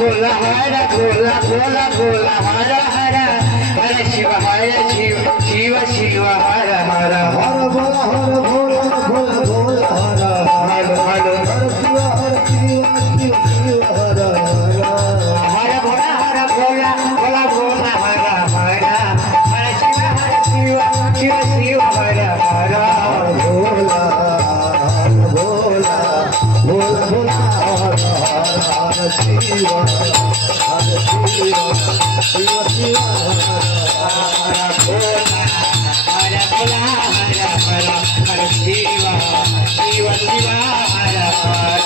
गोला हरा गोला गोला गोला हरा हरा हरे शिव हरे शिव शिव शिव हर हर हर बोला हर भोला भोला भोला हर हर हर हर शिव हर शिव शिव शिव हर हर भोला भोला भोला हर हर हरे शिव हरे शिव शिव शिव हर हर भोला भोला भोला भोला हर हर शिव शिव शिव शिव हर भोला हर शिव शिव शिव हर हर